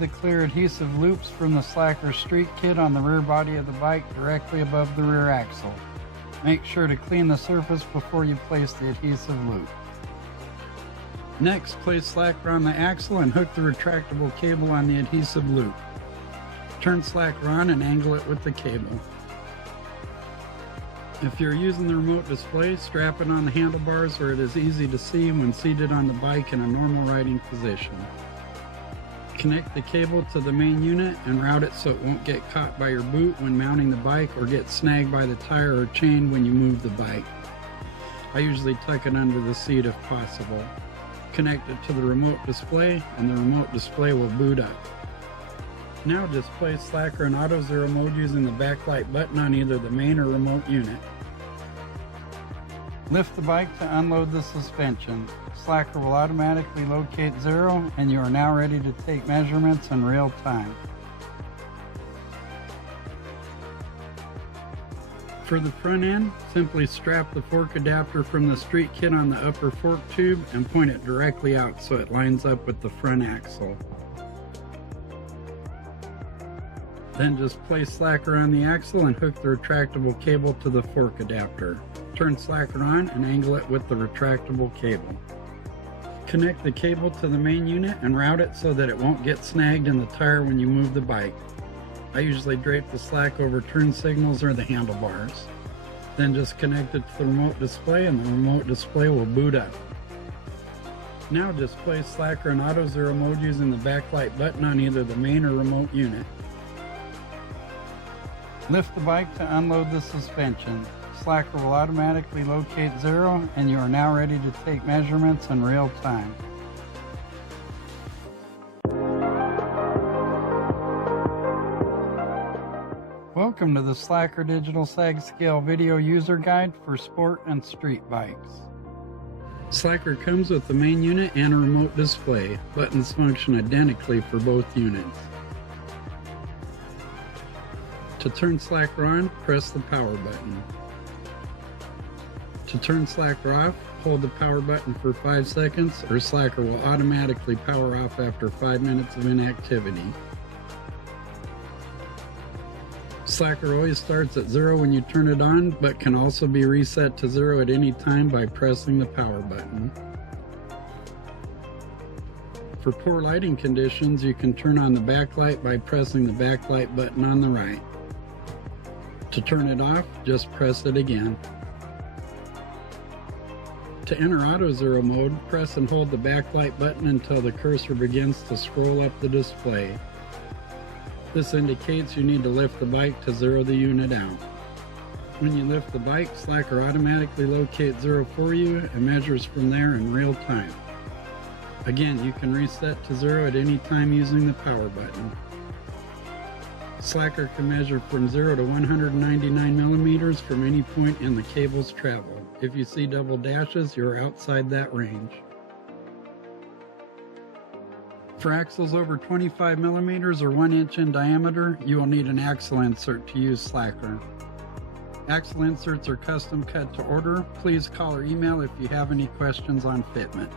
The clear adhesive loops from the Slacker Street Kit on the rear body of the bike directly above the rear axle. Make sure to clean the surface before you place the adhesive loop. Next, place Slacker on the axle and hook the retractable cable on the adhesive loop. Turn Slacker on and angle it with the cable. If you're using the remote display, strap it on the handlebars where it is easy to see when seated on the bike in a normal riding position. Connect the cable to the main unit and route it so it won't get caught by your boot when mounting the bike or get snagged by the tire or chain when you move the bike. I usually tuck it under the seat if possible. Connect it to the remote display and the remote display will boot up. Now just place Slacker in auto zero mode using the backlight button on either the main or remote unit. Lift the bike to unload the suspension. Slacker will automatically locate zero and you are now ready to take measurements in real time. For the front end, simply strap the fork adapter from the Street Kit on the upper fork tube and point it directly out so it lines up with the front axle. Then just place Slacker on the axle and hook the retractable cable to the fork adapter. Turn Slacker on and angle it with the retractable cable. Connect the cable to the main unit and route it so that it won't get snagged in the tire when you move the bike. I usually drape the slack over turn signals or the handlebars. Then just connect it to the remote display and the remote display will boot up. Now just place Slacker in auto zero mode using the backlight button on either the main or remote unit. Lift the bike to unload the suspension. Slacker will automatically locate zero and you are now ready to take measurements in real time. Welcome to the Slacker Digital Sag Scale Video User Guide for Sport and Street Bikes. Slacker comes with the main unit and a remote display. Buttons function identically for both units. To turn Slacker on, press the power button. To turn Slacker off, hold the power button for 5 seconds or Slacker will automatically power off after 5 minutes of inactivity. Slacker always starts at 0 when you turn it on, but can also be reset to 0 at any time by pressing the power button. For poor lighting conditions, you can turn on the backlight by pressing the backlight button on the right. To turn it off, just press it again. To enter auto zero mode, press and hold the backlight button until the cursor begins to scroll up the display. This indicates you need to lift the bike to zero the unit out. When you lift the bike, Slacker automatically locates zero for you and measures from there in real time. Again, you can reset to 0 at any time using the power button. Slacker can measure from 0 to 199 millimeters from any point in the cable's travel. If you see double dashes, you're outside that range. For axles over 25 millimeters or 1 inch in diameter, you will need an axle insert to use Slacker. Axle inserts are custom cut to order. Please call or email if you have any questions on fitment.